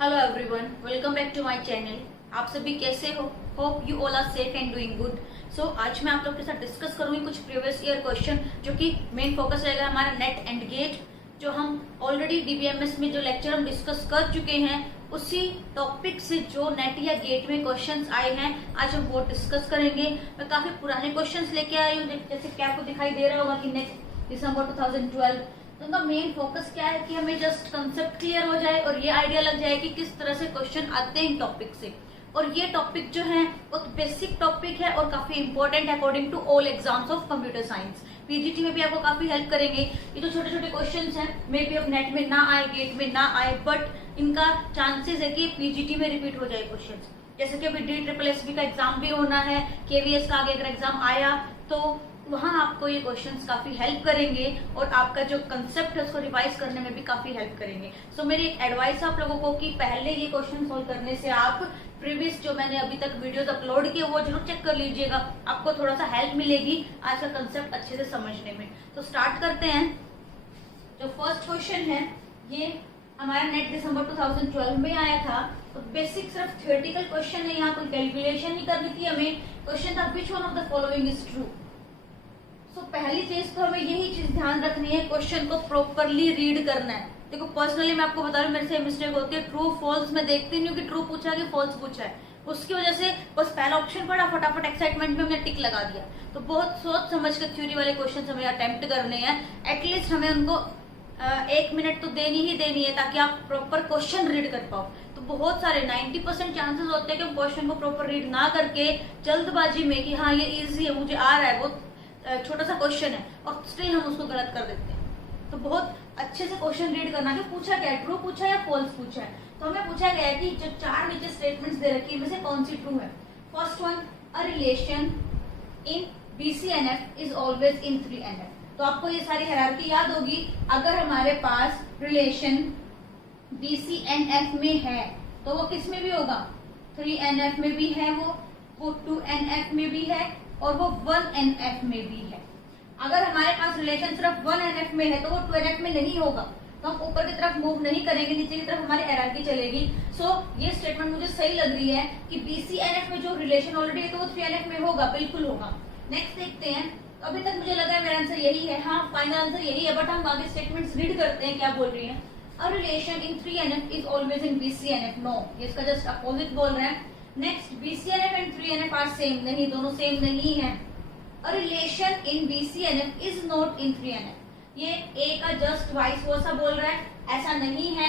Hello everyone, welcome back to my channel. आप सभी कैसे हो? Hope you all are safe and doing good. So आज मैं आप लोग के साथ डिस्कस करूंगी कुछ प्रीवियस ईयर क्वेश्चन, जो कि मेन फोकस रहेगा हमारा नेट एंड गेट। जो हम ऑलरेडी डीबीएमएस में जो लेक्चर हम डिस्कस कर चुके हैं, उसी टॉपिक से जो नेट या गेट में क्वेश्चंस आए हैं, आज हम वो डिस्कस करेंगे। मैं काफी पुराने क्वेश्चंस लेके आई हूँ, जैसे कि आपको दिखाई दे रहा होगा कि नेट दिसंबर 2012। तो उनका मेन फोकस क्या है कि हमें जस्ट कंसेप्ट क्लियर हो जाए और ये आइडिया लग जाए कि किस तरह से क्वेश्चन आते हैं टॉपिक से। और ये टॉपिक जो है वो बेसिक टॉपिक है और काफी इंपॉर्टेंट है according to all exams of computer science. PGT में भी आपको काफी हेल्प करेंगे। ये जो छोटे छोटे क्वेश्चंस हैं, मे बी अब नेट में ना आए, गेट में ना आए, बट इनका चांसेस है कि पीजीटी में रिपीट हो जाए क्वेश्चन। जैसे कि अभी DSSB का एग्जाम भी होना है, KVS का आगे अगर एग्जाम आया तो वहां आपको ये क्वेश्चंस काफी हेल्प करेंगे और आपका जो कंसेप्ट है उसको रिवाइज करने में भी काफी हेल्प करेंगे। सो मेरी एक एडवाइस आप लोगों को कि पहले ये क्वेश्चन सोल्व करने से आप प्रीवियस जो मैंने अभी तक वीडियोस अपलोड किए वो जरूर चेक कर लीजिएगा। आपको थोड़ा सा हेल्प मिलेगी आज का कंसेप्ट अच्छे से समझने में। तो स्टार्ट करते हैं। जो फर्स्ट क्वेश्चन है ये हमारा नेट दिसंबर 2012 में आया था। तो बेसिक सिर्फ थियोरेटिकल क्वेश्चन है, यहाँ कोई कैलकुलेशन नहीं करनी थी हमें। क्वेश्चन था which one of the following is true. So पहली चीज तो हमें यही चीज ध्यान रखनी है, क्वेश्चन को प्रॉपरली रीड करना है। देखो पर्सनली मैं आपको बता रही हूँ, मेरे से मिस्टेक होती है, ट्रू फॉल्स मैं देखती नहीं हूँ कि ट्रू पूछा कि फॉल्स पूछा है। उसकी वजह से बस पहला ऑप्शन पढ़ा, फटाफट एक्साइटमेंट में हमने टिक लगा दिया। तो बहुत सोच समझ कर थ्योरी वाले क्वेश्चन हमें अटेम्प्ट करने हैं। एटलीस्ट हमें उनको 1 मिनट तो देनी ही देनी है ताकि आप प्रॉपर क्वेश्चन रीड कर पाओ। तो बहुत सारे 90% चांसेस होते हैं कि हम क्वेश्चन को प्रॉपर रीड ना करके जल्दबाजी में कि हाँ ये इजी है, मुझे आ रहा है, वो छोटा सा क्वेश्चन है, और स्टिल हम उसको गलत कर देते हैं। तो बहुत अच्छे से क्वेश्चन रीड करना कि पूछा क्या है, ट्रू पूछा है या फॉल्स पूछा है। तो हमें पूछा गया है कि जो 4 नीचे स्टेटमेंट्स दे रखी है इनमें से कौन सी ट्रू है। First one, a relation in BCNF is always in 3NF। तो आपको ये सारी हायरार्की याद होगी। अगर हमारे पास रिलेशन BCNF में है तो वो किस में भी होगा, 3NF में भी है, वो 2NF में भी है और वो 1NF में भी है। अगर हमारे पास रिलेशन सिर्फ 1NF में है तो वो 2NF में नहीं होगा। तो हम ऊपर की तरफ मूव नहीं करेंगे, नीचे की तरफ हमारी हायरार्की चलेगी। सो ये स्टेटमेंट मुझे सही लग रही है कि BCNF में जो रिलेशन ऑलरेडी है तो वो 3NF में होगा, बिल्कुल होगा। नेक्स्ट देखते हैं। तो अभी तक मुझे लगा है मेरा आंसर यही है, हाँ फाइनल आंसर यही है, बट हम आगे स्टेटमेंट्स रीड करते हैं क्या बोल रही है। A relation in 3NF is always in BCNF। No, ये इसका जस्ट अपोजिट बोल रहा है। Next, BCNF and 3NF are same. नहीं, दोनों सेम नहीं है। A relation in BCNF is not in 3NF। ये A का जस्ट वाइस वर्सा बोल रहा है, ऐसा नहीं है।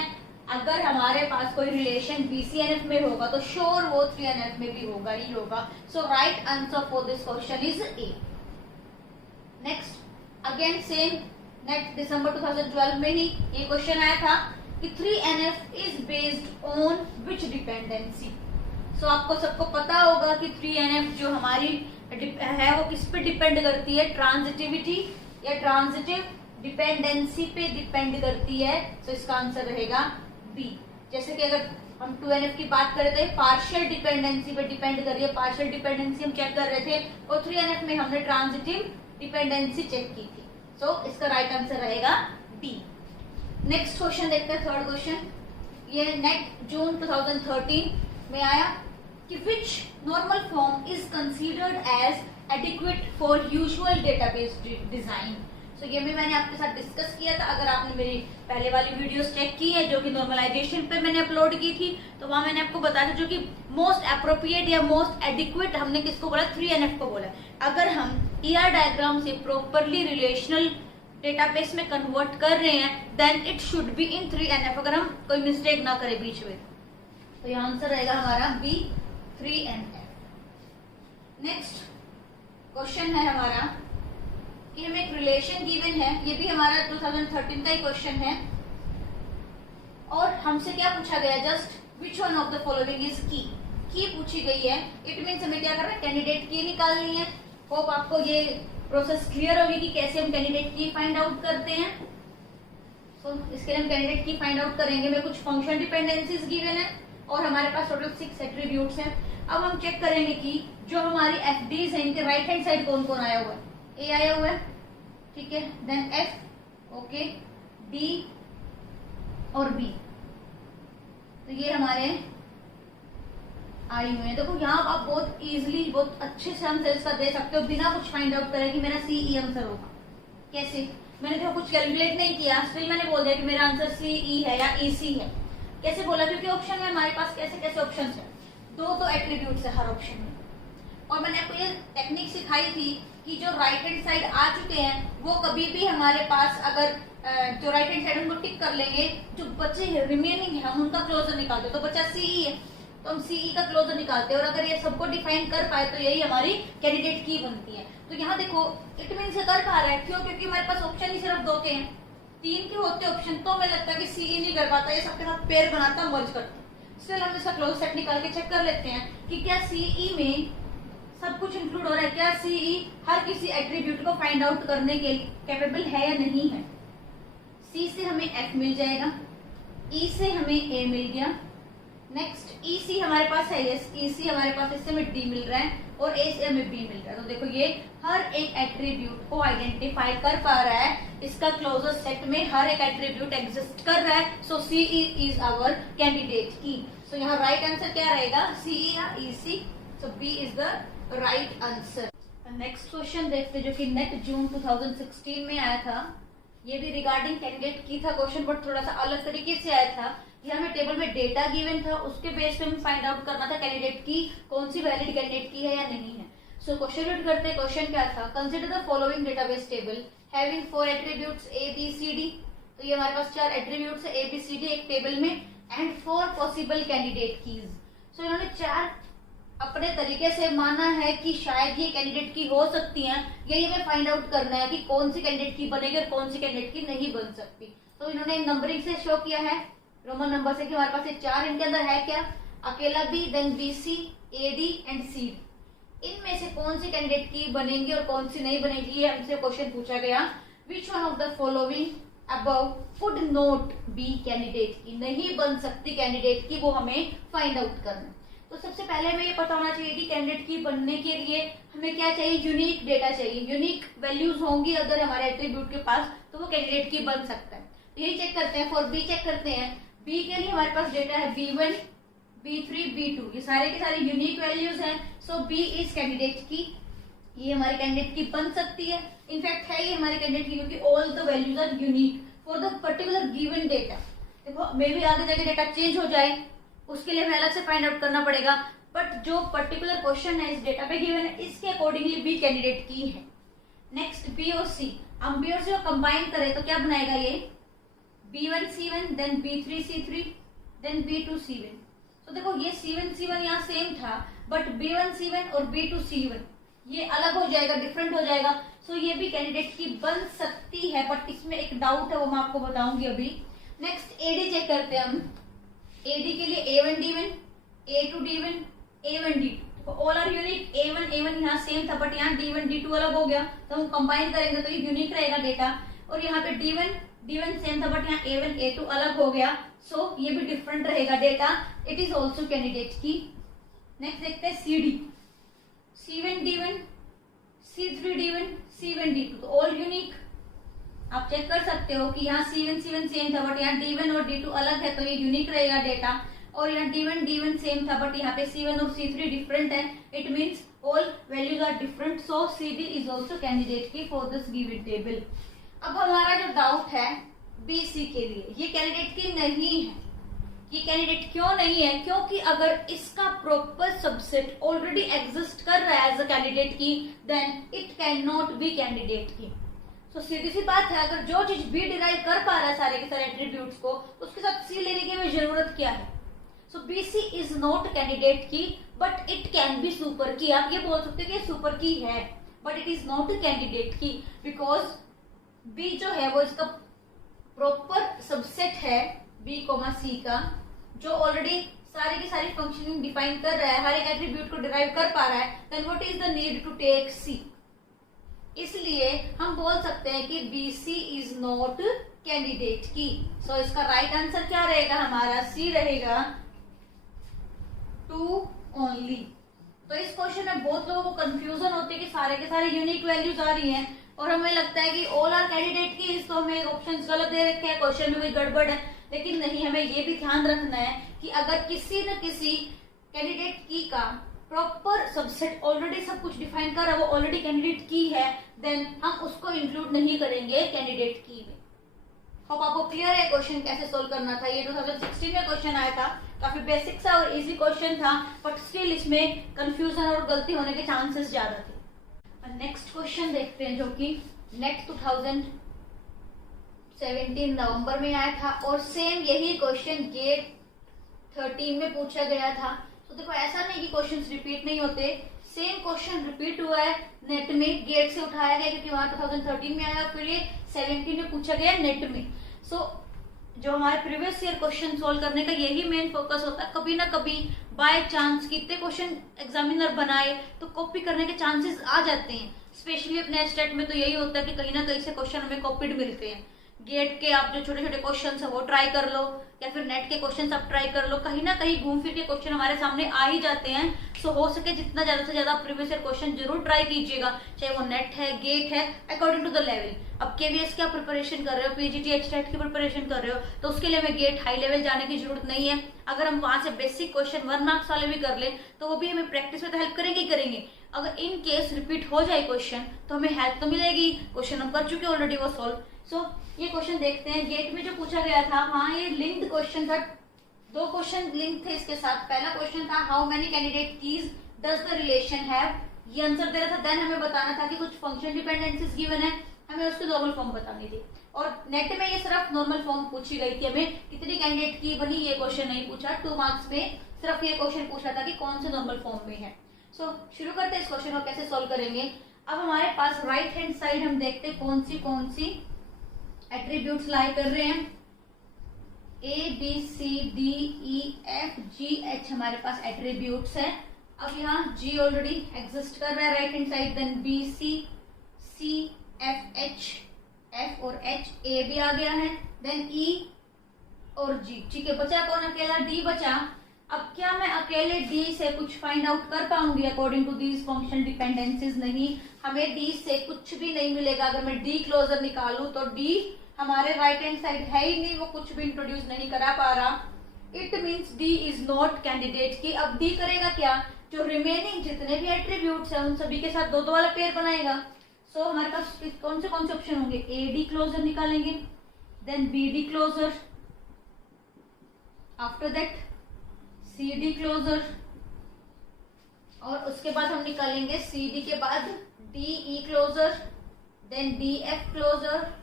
अगर हमारे पास कोई रिलेशन BCNF में होगा तो श्योर वो 3NF में भी होगा ही होगा। So right answer for this question is A। Next, again same, net दिसंबर 2012 में ही ये क्वेश्चन आया था कि 3NF is based on which dependency. So आपको सबको पता होगा कि 3NF जो हमारी है वो किस पे डिपेंड करती है, ट्रांजिटिविटी या ट्रांजिटिव डिपेंडेंसी पे डिपेंड करती है। तो इसका आंसर रहेगा बी। जैसे कि अगर हम 2NF की बात करें तो पार्शियल डिपेंडेंसी पे डिपेंड कर रही है। पार्शियल डिपेंडेंसी हम चेक कर रहे थे और 3NF में हमने ट्रांजिटिव डिपेंडेंसी चेक की थी। सो इसका राइट आंसर रहेगा बी। नेक्स्ट क्वेश्चन देखते हैं, थर्ड क्वेश्चन। ये नेट जून 2013 में आया कि which normal form is considered as adequate for usual database design। So ये भी मैंने आपके साथ डिस्कस किया था। अगर आपने मेरी पहले वाली वीडियोस चेक की है जो कि नॉर्मलाइजेशन पे मैंने अपलोड की थी, तो वहां मैंने आपको बताया था जो कि मोस्ट अप्रोप्रिएट या मोस्ट एडिक्वेट हमने किसको बोला, 3NF को बोला। अगर हम ER डायग्राम से प्रॉपरली रिलेशनल डेटाबेस में कन्वर्ट कर रहे हैं then it should be in 3NF, अगर हम कोई मिस्टेक ना करें बीच में। तो ये आंसर रहेगा हमारा बी, 3NF। नेक्स्ट क्वेश्चन है हमारा कि हमें एक रिलेशन गिवन है, ये भी हमारा 2013 का ही क्वेश्चन है, और हमसे क्या पूछा गया, just which one of the following is की पूछी गई है। इट मीन्स हमें क्या करना है, कैंडिडेट की निकालनी है। होप आपको ये प्रोसेस क्लियर होगी कि कैसे हम कैंडिडेट की फाइंड आउट करते हैं। तो इसके लिए हम कैंडिडेट की फाइंड आउट करेंगे। में कुछ फंक्शन डिपेंडेंसीज गिवन है और हमारे पास टोटल 6 एट्रीब्यूट्स हैं। अब हम चेक करेंगे कि जो हमारी FDs हैं इनके राइट हैंड साइड कौन कौन आया हुआ है। A आया हुआ है, ठीक है, देन F, ओके, D और B। तो ये हमारे आई हुए हैं। देखो यहाँ आप बहुत इजीली, बहुत अच्छे से आंसर इसका दे सकते हो बिना कुछ फाइंड आउट करे कि मेरा सीई आंसर होगा। कैसे? मैंने देखो कुछ कैलकुलेट नहीं किया, स्टिल मैंने बोल दिया कि मेरा आंसर सीई है या ईसी है। कैसे बोला? क्योंकि ऑप्शन में हमारे पास कैसे कैसे ऑप्शन है, दो एट्रीब्यूट है हर ऑप्शन में। और मैंने आपको ये टेक्निक सिखाई थी कि जो राइट हैंड साइड आ चुके हैं वो कभी भी हमारे पास अगर जो राइट हैंड साइड उनको टिक कर लेंगे, जो बचे रिमेनिंग है हम उनका क्लोजर निकालते। तो बचा सीई है तो हम सीई का क्लोजर निकालते हैं, और अगर ये सबको डिफाइन कर पाए तो यही हमारी कैंडिडेट की बनती है। तो यहाँ देखो इट मीन से कर पा रहा है, क्यों? क्योंकि हमारे पास ऑप्शन ही सिर्फ 2 के हैं, 3 के होते ऑप्शन तो हमें लगता है कि सीई नहीं कर पाता, ये सबके साथ पेयर बनाता, मर्ज करता। स्टिल हम इसका क्लोज सेट निकाल के चेक कर लेते हैं कि क्या सीई में सब कुछ इंक्लूड हो रहा है, क्या सीई हर किसी एट्रीब्यूट को फाइंड आउट करने के कैपेबल है या नहीं है। सी से हमें एफ मिल जाएगा, ई से हमें ए मिल गया, नेक्स्ट ई सी हमारे पास है, यस ई सी हमारे पास, इससे हमें डी मिल रहा है और ए से हमें बी मिल रहा है। तो देखो ये हर एक एट्रीब्यूट को आइडेंटिफाई कर पा रहा है, इसका क्लोजर सेट में हर एक एट्रीब्यूट एग्जिस्ट कर रहा है। So C is our candidate key. So यहाँ राइट आंसर क्या रहेगा, सीई या E C. So B is the right answer. Next question देखते जो कि नेट जून 2016 में आया था। ये भी रिगार्डिंग कैंडिडेट की था क्वेश्चन, बट थोड़ा सा अलग तरीके से आया था। ये हमें टेबल में डेटा गिवन था, उसके बेस पे हमें फाइंड आउट करना था कैंडिडेट की कौन सी वैलिड कैंडिडेट की है या नहीं है। सो क्वेश्चन रीड करते, क्वेश्चन क्या था, consider the following database table having 4 attributes A B C D. तो ये हमारे पास 4 एट्रीब्यूट्स है ए बी सी डी एक टेबल में, and 4 possible candidate keys. So इन्होंने 4 अपने तरीके से माना है कि शायद ये कैंडिडेट की हो सकती हैं, यही हमें फाइंड आउट करना है कि कौन सी कैंडिडेट की बनेगी और कौन सी कैंडिडेट की नहीं बन सकती। तो इन्होंने नंबरिंग से शो किया है, रोमन नंबर से, कि हमारे पास ये 4 इनके अंदर है क्या, अकेला B, then B C, A D and C. इनमें से कौन सी कैंडिडेट की बनेंगी और कौन सी नहीं बनेगी, ये हमसे क्वेश्चन पूछा गया। विच one of the following above could not be candidate की, नहीं बन सकती कैंडिडेट की, वो हमें फाइंड आउट करना है। तो सबसे पहले हमें ये पता होना चाहिए कि कैंडिडेट की बनने के लिए हमें क्या चाहिए, यूनिक डेटा चाहिए। यूनिक वैल्यूज होंगी अगर हमारे एट्रीब्यूट के पास, तो वो कैंडिडेट की बन सकता है। तो यही चेक करते हैं। फॉर बी चेक करते हैं, बी के लिए हमारे पास डेटा है B1, B3, B2, ये सारे के सारे यूनिक वैल्यूज हैं। सो बी इज कैंडिडेट की, ये हमारे कैंडिडेट की बन सकती है। इनफैक्ट है ये हमारे कैंडिडेट की, क्योंकि all the values are unique for the particular given data. देखो मे भी आगे जाके डेटा चेंज हो जाए, उसके लिए हमें अलग से फाइंड आउट करना पड़ेगा, बट जो पर्टिकुलर क्वेश्चन है इस डेटा पे गिवन है, इसके अकॉर्डिंगली बी कैंडिडेट की है। नेक्स्ट बी और सी, हम बी और सी को कंबाइन करें तो क्या बनाएगा, ये B1 C1, then B3 C3, then B2 C1। तो देखो ये C1 C1 यहाँ सेम था, बट B1 C1 और B2 C1 ये अलग हो जाएगा, डिफरेंट हो जाएगा। सो ये भी कैंडिडेट की बन सकती है, बट इसमें एक डाउट है, वो मैं आपको बताऊंगी अभी। नेक्स्ट एडी चेक करते हैं हम। एडी के लिए A1 D1, A2 D1, A1 D2, all are unique. A1 यहाँ सेम था, बट यहाँ D1 D2 अलग हो गया, तो हम कंबाइन करेंगे तो ये यूनिक रहेगा डेटा। और यहाँ पे D1 सेम था, बट यहाँ A1 A2 अलग हो गया, सो ये भी डिफरेंट रहेगा data. It is also candidate key. Next देखते हैं CD, C1 D1, C3 D1, C1 D2, तो ऑल यूनिक। आप चेक कर सकते हो कि यहाँ C1 सेम था, बट यहाँ D1 और D2 अलग है, तो ये यूनिक रहेगा डेटा। और यहाँ D1 सेम था, बट यहाँ पे C1 और C3 डिफरेंट है, it means all values are different. So CD is also candidate key for this given table. अब हमारा जो डाउट है BC के लिए, ये कैंडिडेट की नहीं है। ये कैंडिडेट क्यों नहीं है, क्योंकि अगर इसका प्रॉपर सबसेट ऑलरेडी एग्जिस्ट कर रहा है as a candidate key, then it can not be candidate key. तो सीधी सी बात है, अगर जो चीज B डिराइव कर पा रहा है सारे के सारे एट्रीब्यूट्स को, उसके साथ C लेने की हमें जरूरत क्या है। सो BC इज नॉट कैंडिडेट की, but it can be super की। आप ये बोल सकते हैं कि सुपर की है, but it is not candidate की, बिकॉज B जो है वो इसका प्रॉपर सबसेट है B, C का, जो ऑलरेडी सारी की सारी फंक्शनिंग डिफाइन कर रहा है, हर एक एट्रीब्यूट को डिराइव कर पा रहा है। Then what is the need to take C। इसलिए हम बोल सकते हैं कि BC is not candidate key. सो इसका राइट आंसर क्या रहेगा, हमारा C रहेगा, 2 ओनली। तो इस क्वेश्चन में बहुत लोगों को कंफ्यूजन होती है कि सारे के सारे यूनिक वैल्यूज आ रही हैं और हमें लगता है कि ऑल आर कैंडिडेट की, तो हमें ऑप्शन गलत दे रखे हैं, क्वेश्चन में कोई गड़बड़ है। लेकिन नहीं, हमें ये भी ध्यान रखना है कि अगर किसी न किसी कैंडिडेट की का प्रॉपर सबसेट ऑलरेडी सब कुछ डिफाइन कर रहा है, वो ऑलरेडी कैंडिडेट की है, देन हम उसको इंक्लूड नहीं करेंगे कैंडिडेट की में। होप आपको क्लियर है क्वेश्चन कैसे सोल्व करना था। ये 2016 में क्वेश्चन आया था, काफी बेसिक सा और इजी क्वेश्चन था, बट स्टिल इसमें कंफ्यूजन और गलती होने के चांसेस ज्यादा थे। नेक्स्ट क्वेश्चन देखते हैं, जो कि नेट 2017 नवंबर में आया था और सेम यही क्वेश्चन गेट 13 में पूछा गया था। तो देखो, ऐसा नहीं कि क्वेश्चंस रिपीट नहीं होते, सेम क्वेश्चन रिपीट हुआ है नेट में, गेट से उठाया गया क्योंकि वहां 2013 में आया, फिर ये 17 में पूछा गया नेट में। जो हमारे प्रीवियस ईयर क्वेश्चन सोल्व करने का यही मेन फोकस होता है। कभी ना कभी बाय चांस कितने क्वेश्चन एग्जामिनर बनाए तो कॉपी करने के चांसेस आ जाते हैं। स्पेशली अपने स्टेट में तो यही होता है कि कहीं ना कहीं से क्वेश्चन हमें कॉपीड मिलते हैं। गेट के आप जो छोटे छोटे क्वेश्चन है वो ट्राई कर लो, या फिर नेट के क्वेश्चन आप ट्राई कर लो, कहीं ना कहीं घूम फिर के क्वेश्चन हमारे सामने आ ही जाते हैं। सो हो सके जितना ज्यादा से ज्यादा प्रीवियस ईयर क्वेश्चन जरूर ट्राई कीजिएगा, चाहे वो नेट है, गेट है, अकॉर्डिंग टू द लेवल। अब केवीएस की आप प्रिपरेशन कर रहे हो, पीजीटी एचटेट की प्रिपरेशन कर रहे हो, तो उसके लिए हमें गेट हाई लेवल जाने की जरूरत नहीं है। अगर हम वहां से बेसिक क्वेश्चन 1 मार्क्स वाले भी कर ले तो वो भी हमें प्रैक्टिस में तो हेल्प करेंगे ही करेंगे। अगर इन केस रिपीट हो जाए क्वेश्चन तो हमें हेल्प तो मिलेगी, क्वेश्चन हम कर चुके ऑलरेडी वो सोल्व। सो ये क्वेश्चन देखते हैं। गेट में जो पूछा गया था वहां ये लिंक्ड क्वेश्चन था, 2 क्वेश्चन लिंक थे इसके साथ। पहला क्वेश्चन था how many candidate keys does the relation have, ये आंसर दे रहा था। देन हमें बताना था कि कुछ फंक्शन डिपेंडेंसीज गिवन है, हमें उसकी नॉर्मल फॉर्म बतानी थी। और नेट में ये सिर्फ नॉर्मल फॉर्म पूछी गई थी, हमें कितनी कैंडिडेट की बनी ये क्वेश्चन नहीं पूछा। 2 मार्क्स में सिर्फ ये क्वेश्चन पूछा था कि कौन से नॉर्मल फॉर्म में है। सो शुरू करते हैं इस क्वेश्चन को कैसे सोल्व करेंगे। अब हमारे पास राइट हैंड साइड हम देखते हैं कौन सी एट्रीब्यूट्स लाई कर रहे हैं। A B C D E F G H हमारे पास एट्रीब्यूट्स है। अब यहाँ जी ऑलरेडी एग्जिस्ट कर रहा है right hand side, then B C C F H, F और एच, ए भी आ गया है, देन ई और जी। ठीक है, बचा कौन? अकेला डी बचा। अब क्या मैं अकेले डी से कुछ फाइंड आउट कर पाऊंगी according to these function dependencies? नहीं, हमें डी से कुछ भी नहीं मिलेगा। अगर मैं डी क्लोजर निकालू तो डी हमारे राइट हैंड साइड है ही नहीं, वो कुछ भी इंट्रोड्यूस नहीं करा पा रहा। It means D is not candidate की। अब डी करेगा क्या? जो रिमेनिंग जितने भी एट्रीब्यूट्स हैं उन सभी के साथ 2-2 वाला पेयर बनाएगा। सो हमारे पास कौन से ऑप्शन होंगे? ए डी क्लोजर निकालेंगे, then B D closure, after that C D closure, और उसके बाद हम निकालेंगे सी डी के बाद D E closure, then D F closure,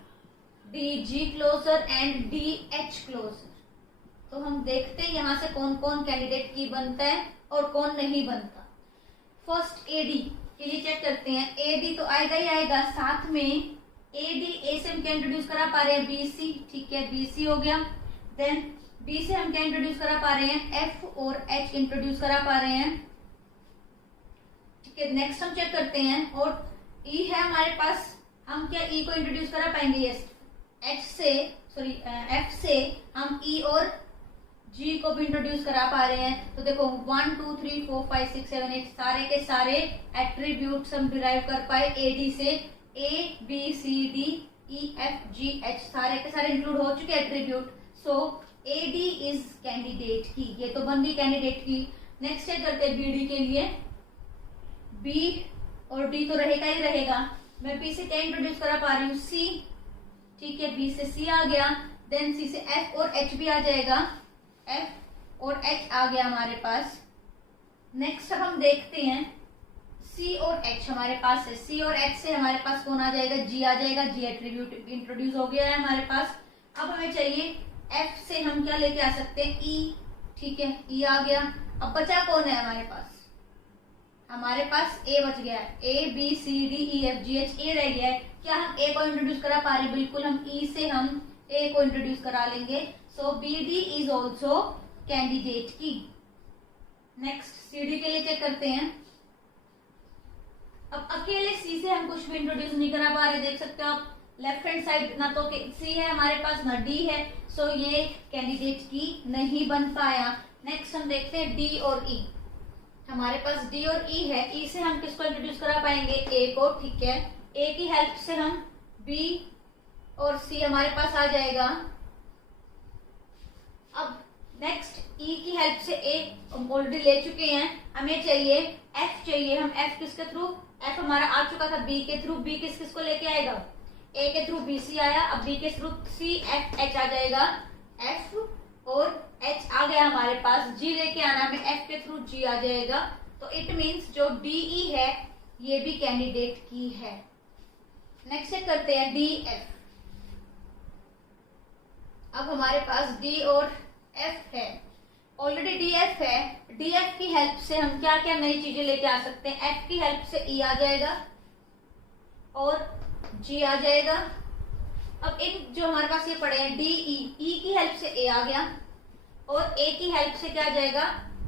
D G closure and D H closure. तो हम देखते हैं यहाँ से कौन कौन कैंडिडेट की बनता है और कौन नहीं बनता। फर्स्ट एडी के लिए चेक करते हैं। एडी तो आएगा ही आएगा, साथ में एडी, ए से हम क्या इंट्रोड्यूस करा पा रहे हैं? बीसी। ठीक है, बीसी हो गया। देन बी से हम क्या इंट्रोड्यूस करा पा रहे हैं? एफ और एच इंट्रोड्यूस करा पा रहे हैं। ठीक है, नेक्स्ट हम चेक करते हैं। और ई है हमारे पास, हम क्या ई को इंट्रोड्यूस करा पाएंगे? यस, एच से सॉरी एफ से हम ई और जी को भी इंट्रोड्यूस करा पा रहे हैं। तो देखो 1 2 3 4 5 6 7 8 सारे के सारे एट्रीब्यूट्स हम डिराइव कर पाए एडी से। A B C D E F G H सारे के सारे इंक्लूड हो चुके attribute. So AD is candidate key, ये तो बन गई कैंडिडेट की। नेक्स्ट चेक करते हैं बीडी के लिए। बी और डी तो रहेगा ही रहेगा। मैं बी से क्या इंट्रोड्यूस करा पा रही हूँ? सी। ठीक है, बी से सी आ गया, देन सी से एफ और एच भी आ जाएगा, एफ और एच आ गया हमारे पास। नेक्स्ट हम देखते हैं सी और एच हमारे पास है। सी और एच से हमारे पास कौन आ जाएगा? जी आ जाएगा। जी एट्रीब्यूट इंट्रोड्यूस हो गया है हमारे पास। अब हमें चाहिए एफ से हम क्या लेके आ सकते हैं? ई। ठीक है, ई आ गया। अब बचा कौन है हमारे पास? हमारे पास ए बच गया है। A B C D E F G H, A रह गया है। क्या हम ए को इंट्रोड्यूस करा पा रहे हैं? बिल्कुल, हम ई से हम ए को इंट्रोड्यूस करा लेंगे। So B D is also candidate key. Next C D के लिए चेक करते हैं। अब अकेले सी से हम कुछ भी इंट्रोड्यूस नहीं करा पा रहे, देख सकते हो आप लेफ्ट हैंड साइड ना तो सी है हमारे पास ना डी है। सो ये कैंडिडेट की नहीं बन पाया। नेक्स्ट हम देखते हैं डी और ई। हमारे पास डी और ई है। ई से हम किसको इंट्रोड्यूस करा पाएंगे? ए को। ठीक है, ए की हेल्प से हम बी और सी हमारे पास आ जाएगा। अब नेक्स्ट ई की हेल्प से ए ऑलरेडी ले चुके हैं, हमें चाहिए एफ चाहिए। हम एफ किसके थ्रू, एफ हमारा आ चुका था बी के थ्रू, बी किस किस को लेके आएगा, ए के थ्रू बी सी आया, अब बी के थ्रू सी एफ एच आ जाएगा, एफ और एच आ गया हमारे पास, जी लेके आना हमें एफ के थ्रू जी आ जाएगा। तो इट मीन्स जो डीई है ये भी कैंडिडेट की है। नेक्स्ट चेक करते हैं डी एफ। अब हमारे पास डी और एफ है, ऑलरेडी डी एफ है, डी एफ की हेल्प से हम क्या क्या नई चीजें लेके आ सकते हैं। एफ की हेल्प से ई आ जाएगा और जी आ जाएगा। अब इन जो हमारे पास ये पड़े हैं डी ई की हेल्प से ए आ गया और ए की हेल्प से क्या आ जाएगा,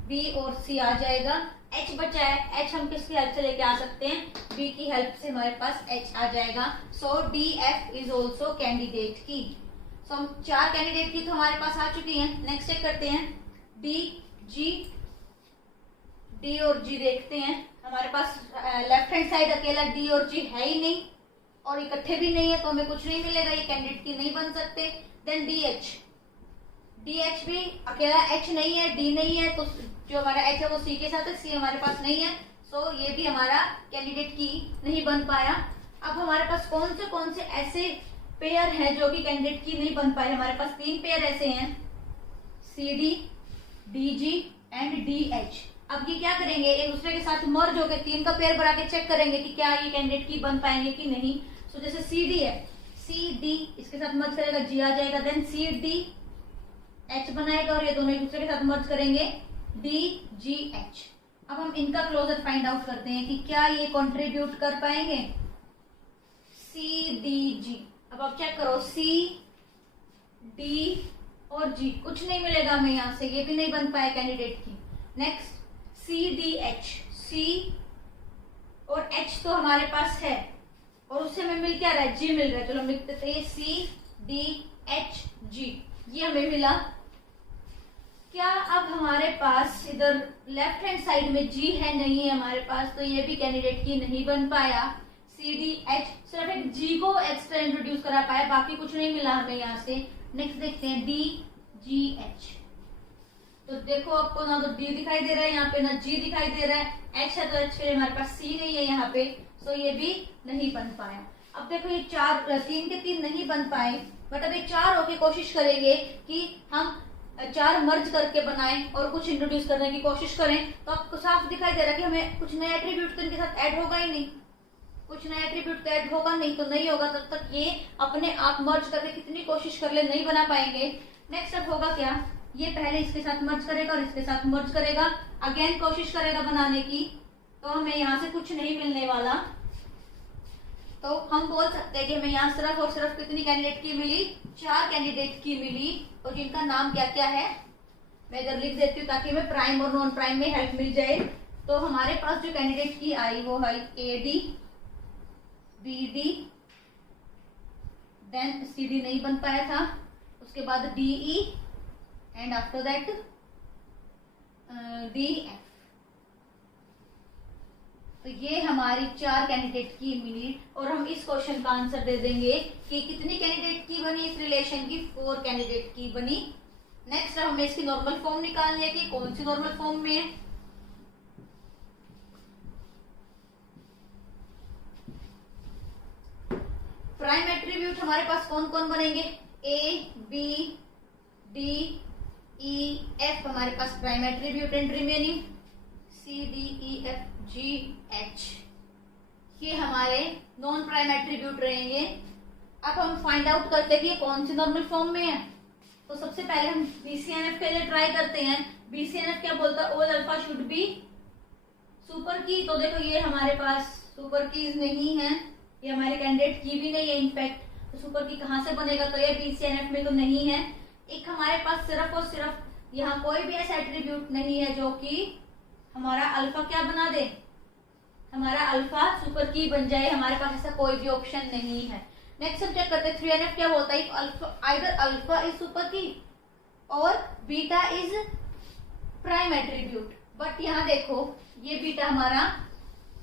बी और सी आ जाएगा। एच बचा है, एच हम किसकी हेल्प से लेके आ सकते हैं, बी की हेल्प से हमारे पास एच आ जाएगा। So D F is also candidate key. So हम 4 कैंडिडेट की तो हमारे पास आ चुकी हैं। नेक्स्ट चेक करते हैं डी जी, डी और जी देखते हैं। हमारे पास लेफ्ट हैंड साइड अकेला डी और जी है ही नहीं और इकट्ठे भी नहीं है तो हमें कुछ नहीं मिलेगा, ये कैंडिडेट की नहीं बन सकते। Then D H, D H भी अकेला एच नहीं है, डी नहीं है, तो जो हमारा एच है वो सी के साथ है, सी हमारे पास नहीं है, सो ये भी हमारा कैंडिडेट की नहीं बन पाया। अब हमारे पास कौन से ऐसे पेयर है जो कि कैंडिडेट की नहीं बन पाए। हमारे पास 3 पेयर ऐसे हैं, C D, D G and D H. अब ये क्या करेंगे, एक दूसरे के साथ मर्ज होकर 3 का पेयर बना के चेक करेंगे कि क्या ये कैंडिडेट की बन पाएंगे कि नहीं। सो जैसे सी डी है, सी डी इसके साथ मर्ज करेगा, जी आ जाएगा, देन सी डी एच बनाएगा और ये दोनों एक दूसरे के साथ मर्ज करेंगे, डी जी एच। अब हम इनका क्लोजर फाइंड आउट करते हैं कि क्या ये कंट्रीब्यूट कर पाएंगे, सी डी जी। अब आप चेक करो, सी डी और जी कुछ नहीं मिलेगा हमें यहां से, ये भी नहीं बन पाया candidate key. Next C D H, सी और एच तो हमारे पास है और उससे हमें मिल क्या रहा है, जी मिल रहा है। चलो लिख देते हैं सी डी एच जी, ये हमें मिला। क्या अब हमारे पास इधर लेफ्ट हैंड साइड में जी है, नहीं है हमारे पास, तो ये भी कैंडिडेट की नहीं बन पाया। सी डी एच सिर्फ एक जी को एक्स्ट्रा इंट्रोड्यूस करा पाया, बाकी कुछ नहीं मिला हमें यहाँ से। नेक्स्ट देखते हैं डी जी एच। तो देखो आपको ना तो डी दिखाई दे रहा है यहाँ पे, ना जी दिखाई दे रहा है, एच है तो एच के लिए हमारे पास सी नहीं है यहाँ पे, सो ये भी नहीं बन पाया। अब देखो ये 3 के 3 नहीं बन पाए, बट अब ये 4 होके कोशिश करेंगे कि हम 4 मर्ज करके बनाएं और कुछ इंट्रोड्यूस करने की कोशिश करें, तो आपको साफ दिखाई दे रहा है कि हमें कुछ नया एट्रीब्यूट तो इनके साथ ऐड होगा ही नहीं, कुछ नया एट्रीब्यूट तो ऐड होगा नहीं, तो नहीं होगा तब तक ये अपने आप मर्ज करके कितनी कोशिश कर ले नहीं बना पाएंगे। नेक्स्ट अब होगा क्या, ये पहले इसके साथ मर्ज करेगा और इसके साथ मर्ज करेगा, अगेन कोशिश करेगा बनाने की, तो हमें यहाँ से कुछ नहीं मिलने वाला। तो हम बोल सकते हैं कि हमें यहाँ सिर्फ और सिर्फ कितनी कैंडिडेट की मिली, 4 कैंडिडेट की मिली, और जिनका नाम क्या क्या है मैं इधर लिख देती हूँ ताकि हमें प्राइम और नॉन प्राइम में हेल्प मिल जाए। तो हमारे पास जो कैंडिडेट की आई वो है A D, B D, then C D नहीं बन पाया था, उसके बाद D E and after that D F. तो ये हमारी 4 कैंडिडेट की मिली और हम इस क्वेश्चन का आंसर दे देंगे कि कितनी कैंडिडेट की बनी इस रिलेशन की, 4 कैंडिडेट की बनी। नेक्स्ट हमें इसकी नॉर्मल फॉर्म निकालनी है कि कौन सी नॉर्मल फॉर्म में है। प्राइम एट्रीब्यूट हमारे पास कौन कौन बनेंगे, A B D E F हमारे पास prime attribute and remaining C D E F G H, ये हमारे नॉन प्राइम एट्रीब्यूट रहेंगे। अब हम फाइंड आउट करते हैं कि कौन सी नॉर्मल फॉर्म में है। तो सबसे पहले हम बीसीएनएफ के लिए ट्राई करते हैं। बीसीएनएफ क्या बोलता है, all alpha should be super की। तो देखो ये हमारे पास सुपर कीज नहीं है, ये हमारे कैंडिडेट की भी नहीं है इनफैक्ट, तो सुपर की कहाँ से बनेगा, तो ये बीसीएनएफ में तो नहीं है। एक हमारे पास सिर्फ और सिर्फ यहाँ कोई भी ऐसा एट्रीब्यूट नहीं है जो कि हमारा अल्फा क्या बना दे, हमारा अल्फा सुपर की बन जाए, हमारे पास ऐसा कोई भी ऑप्शन नहीं है। नेक्स्ट हम चेक करते हैं 3NF क्या बोलता है, आइदर अल्फा इज सुपर की और beta is prime attribute. But यहाँ देखो ये बीटा हमारा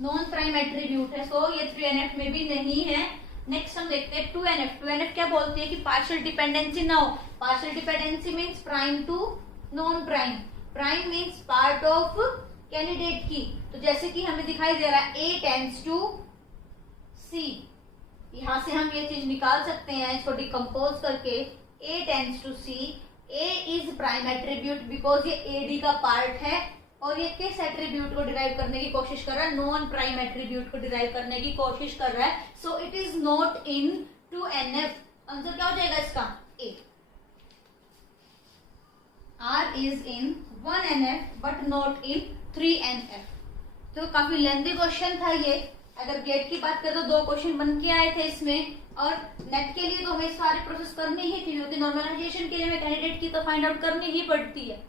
नॉन प्राइम एट्रीब्यूट है, सो ये 3NF में भी नहीं है। नेक्स्ट हम देखते हैं 2NF। 2NF क्या बोलती है कि पार्शियल डिपेंडेंसी ना हो। Partial dependency means prime to non prime. Prime means part of candidate key. तो जैसे कि हमें दिखाई दे रहा है A टेंड्स टू C, यहां से हम ये चीज निकाल सकते हैं इसको डिकम्पोज करके। A tends to C, A is prime attribute because ये AD का पार्ट है, और ये किस एट्रीब्यूट को डिराइव करने की कोशिश कर रहा है, नॉन प्राइम एट्रीब्यूट को डिराइव करने की कोशिश कर रहा है। So it is not in 2NF। Answer क्या हो जाएगा इसका, A। R is in 1NF but not in 3NF। तो काफी लेंथी क्वेश्चन था ये। अगर गेट की बात करें तो 2 क्वेश्चन बन के आए थे इसमें, और नेट के लिए तो हमें सारी प्रोसेस करनी ही थी, क्योंकि नॉर्मलाइजेशन के लिए हमें कैंडिडेट की तो फाइंड आउट करनी ही पड़ती है।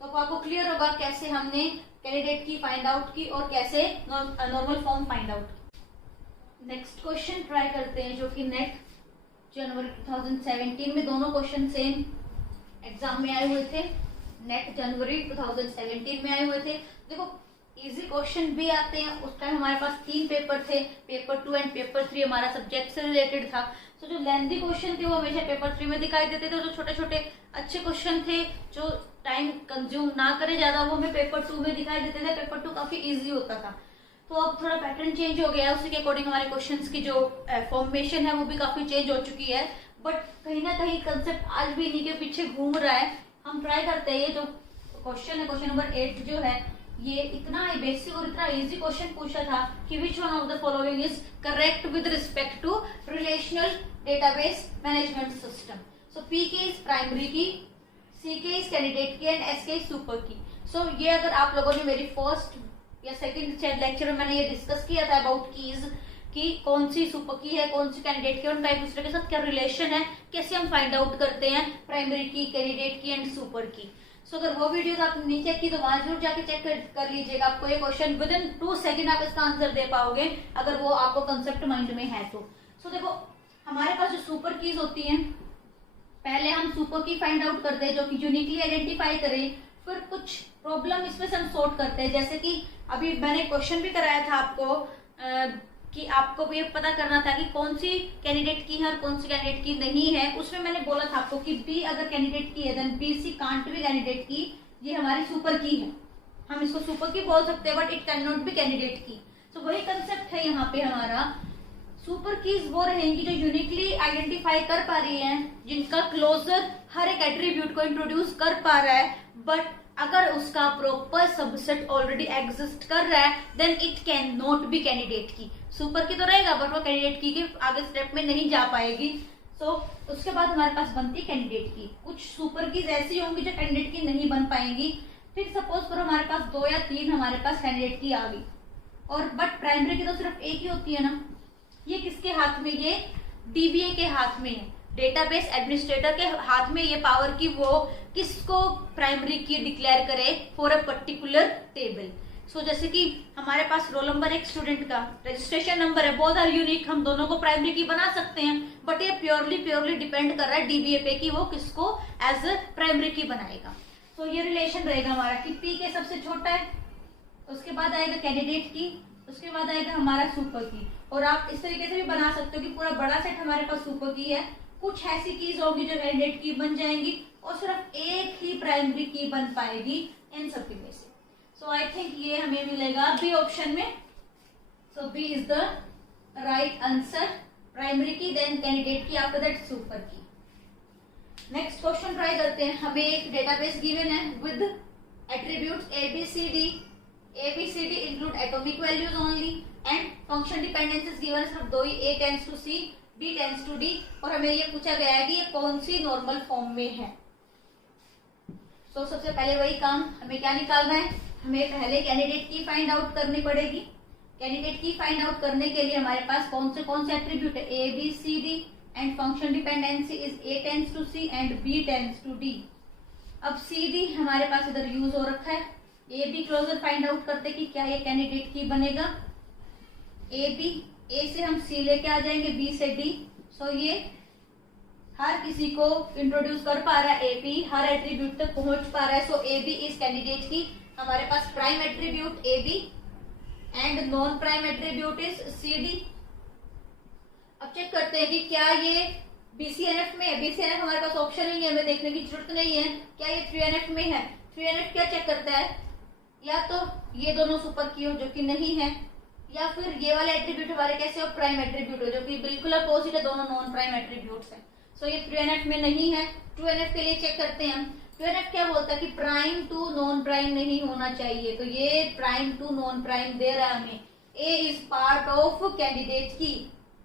तो आपको क्लियर होगा कैसे हमने कैंडिडेट की फाइंड आउट की और कैसे नॉर्मल फॉर्म फाइंड आउट की। नेक्स्ट क्वेश्चन ट्राई करते हैं, जो कि नेट जनवरी 2017 में, दोनों क्वेश्चन सेम एग्जाम में आए हुए थे। नेट जनवरी 2017 में आए हुए थे। देखो इजी क्वेश्चन भी आते हैं। उस टाइम हमारे पास 3 पेपर थे, पेपर 2 एंड पेपर 3 हमारा सब्जेक्ट से रिलेटेड था। तो जो लेंथी क्वेश्चन थे वो हमेशा पेपर 3 में दिखाई देते थे, जो छोटे छोटे अच्छे क्वेश्चन थे जो टाइम कंज्यूम ना करे ज्यादा, वो हमें पेपर 2 में दिखाई देते थे। पेपर 2 काफी इजी होता था। तो अब थोड़ा पैटर्न चेंज हो गया है, उसी के अकॉर्डिंग हमारे क्वेश्चंस की जो फॉर्मेशन है वो भी काफी चेंज हो चुकी है। बट कहीं ना कहीं कंसेप्ट आज भी इन्हीं के पीछे घूम रहा है। हम ट्राई करते हैं, ये जो क्वेश्चन है क्वेश्चन नंबर 8 जो है, ये इतना बेसिक और इतना इजी क्वेश्चन पूछा था कि which one of the following is correct with respect to relational database management system. So P के इज प्राइमरी की, C के is candidate key and S के इज सुपर की। सो ये अगर आप लोगों ने मेरी फर्स्ट या सेकंड लेक्चर में मैंने ये डिस्कस किया था अबाउट कीज, कि कौन सी सुपर की है, कौन सी कैंडिडेट की, उनका एक दूसरे के साथ क्या रिलेशन है, कैसे हम फाइंड आउट करते हैं प्राइमरी की, candidate key and super key. सो अगर वो वीडियोस आपने नहीं चेक की तो वहां जरूर जाके चेक कर लीजिएगा। आपको ये क्वेश्चन विद इन 2 सेकंड आप इसका आंसर दे पाओगे अगर वो आपको कंसेप्ट माइंड में है तो। सो देखो हमारे पास जो सुपर कीज होती हैं, पहले हम सुपर की फाइंड आउट करते हैं जो कि यूनिकली आइडेंटिफाई करें, फिर कुछ प्रॉब्लम इसमें से हम सॉर्ट करते हैं। जैसे कि अभी मैंने क्वेश्चन भी कराया था आपको कि आपको ये पता करना था कि कौन सी कैंडिडेट की है और कौन सी कैंडिडेट की नहीं है। उसमें मैंने बोला था आपको कि बी अगर कैंडिडेट की है then B C can't be candidate key. ये हमारी सुपर की है, हम इसको सुपर की बोल सकते हैं, but it can not be candidate key. तो वही कंसेप्ट है यहाँ पे हमारा। सुपर कीज वो रहेंगी जो यूनिकली आइडेंटिफाई कर पा रही हैं, जिनका क्लोजर हर एक एट्रीब्यूट को इंट्रोड्यूस कर पा रहा है, बट अगर उसका प्रॉपर सबसेट ऑलरेडी एग्जिस्ट कर रहा है then it can not be candidate की। सुपर की तो रहेगा बट वो कैंडिडेट की के आगे स्टेप में नहीं जा पाएगी। सो उसके बाद हमारे पास बनती है कैंडिडेट की। कुछ सुपर कीज ऐसी होंगी जो कैंडिडेट की नहीं बन पाएंगी। फिर सपोज करो हमारे पास 2 या 3 हमारे पास कैंडिडेट की आ गई, और बट प्राइमरी की तो सिर्फ एक ही होती है ना। ये किसके हाथ में, ये डीबीए के हाथ में है, डेटाबेस एडमिनिस्ट्रेटर के हाथ में ये पावर की वो किसको प्राइमरी की डिक्लेयर करे फॉर अ पर्टिकुलर टेबल। सो जैसे कि हमारे पास रोल नंबर एक स्टूडेंट का रजिस्ट्रेशन नंबर है, बोथ आर यूनिक, हम दोनों को प्राइमरी की बना सकते हैं, बट ये प्योरली डिपेंड कर रहा है डीबीए पे कि वो किसको एज अ प्राइमरी की बनाएगा। तो ये रिलेशन रहेगा हमारा कि पी के सबसे छोटा है, उसके बाद आएगा कैंडिडेट की, उसके बाद आएगा हमारा सुपर की। और आप इस तरीके से भी बना सकते हो कि पूरा बड़ा सेट हमारे पास सुपर की है, कुछ ऐसी कीज होगी जो कैंडिडेट की बन जाएंगी और सिर्फ एक ही प्राइमरी की बन पाएगी इन सबके में से। सो आई थिंक ये हमें मिलेगा बी ऑप्शन में। So B is the right answer, primary key then candidate key, after that super key. Next question try करते हैं। हमें एक डेटाबेस गिवन है with attributes ABCD include atomic values only and function dependencies given सिर्फ 2 ही, A tends to C, B tends to D, और हमें ये पूछा गया है कि ये कौन सी नॉर्मल फॉर्म में है। तो सबसे पहले वही काम, हमें क्या निकालना है, हमें पहले कैंडिडेट की फाइंड आउट करनी पड़ेगी। कैंडिडेट की फाइंड आउट करने के लिए हमारे पास कौन से एट्रीब्यूट है, ABCD and function dependency is A tends to C and B tends to D। अब CD हमारे पास इधर यूज हो रखा है, A be closer find out करते कि क्या ये कैंडिडेट की बनेगा। ए से हम सी लेके आ जाएंगे, बी से डी। सो ये हर किसी को इंट्रोड्यूस कर पा रहा है, एबी हर एट्रीब्यूट तक पहुंच पा रहा है। So A B is candidate key. हमारे पास prime attribute A B and non prime attribute is C D. अब चेक करते हैं कि क्या ये BCNF में है। BCNF हमारे पास ऑप्शन ही नहीं है, हमें देखने की जरूरत नहीं है। क्या ये 3NF में है? 3NF क्या चेक करता है? या तो ये दोनों सुपर की हो जो कि नहीं है, या फिर ये वाले एट्रीब्यूट हमारे कैसे हो, प्राइम एट्रीब्यूट हो, जो कि बिल्कुल अपोजिट है, दोनों नॉन प्राइम एट्रीब्यूट्स हैं। सो ये 3NF में नहीं है। 2NF के लिए चेक करते हैं हम। 2NF क्या बोलता है कि प्राइम टू नॉन प्राइम नहीं होना चाहिए, तो ये प्राइम टू नॉन प्राइम दे रहा है हमें। ए इज पार्ट ऑफ कैंडिडेट की,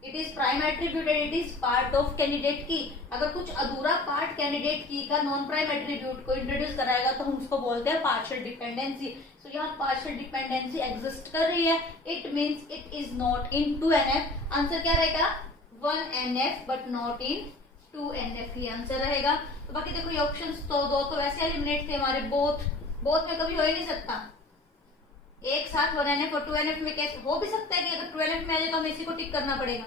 it is prime attribute and it is part of candidate की। अगर कुछ अधूरा पार्ट कैंडिडेट की का नॉन प्राइम एट्रीब्यूट को इंट्रोड्यूस कराएगा तो हम उसको बोलते हैं पार्शियल डिपेंडेंसी। सो यहाँ पार्शियल डिपेंडेंसी एग्जिस्ट कर रही है, it means it is not in 2NF। Answer क्या रहेगा? 1NF but not in 2NF he answer रहेगा। तो बाकी देखो ये ऑप्शंस तो दो तो वैसे एलिमिनेट थे हमारे, बोथ में कभी हो ही नहीं सकता एक साथ 1NF और 2NF में। कैसे हो भी सकता है कि अगर 2NF में आ जाए तो हमें इसी को टिक करना पड़ेगा,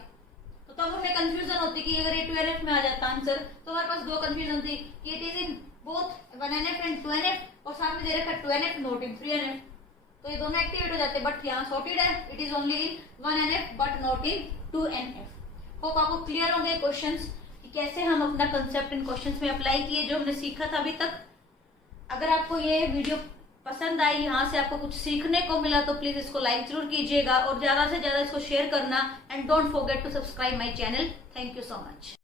तो तब हमें कंफ्यूजन होती कि अगर ये 2NF में आ जाता आंसर तो हमारे पास दो कंफ्यूजन थी कि it is in both 1NF and 2NF और सामने दे रखा 2NF नॉट इन 3NF, तो ये दोनों एक्टिवेट हो जाते हैं। बट यहाँ सॉर्टेड है, it is only in 1NF but not in 2NF। Hope आपको क्लियर होंगे क्वेश्चंस कि कैसे हम अपना कंसेप्ट इन क्वेश्चंस में अप्लाई किए जो हमने सीखा था अभी तक। अगर आपको ये वीडियो पसंद आई, यहाँ से आपको कुछ सीखने को मिला, तो प्लीज इसको लाइक जरूर कीजिएगा और ज्यादा से ज्यादा इसको शेयर करना। And don't forget to subscribe my channel. Thank you so much.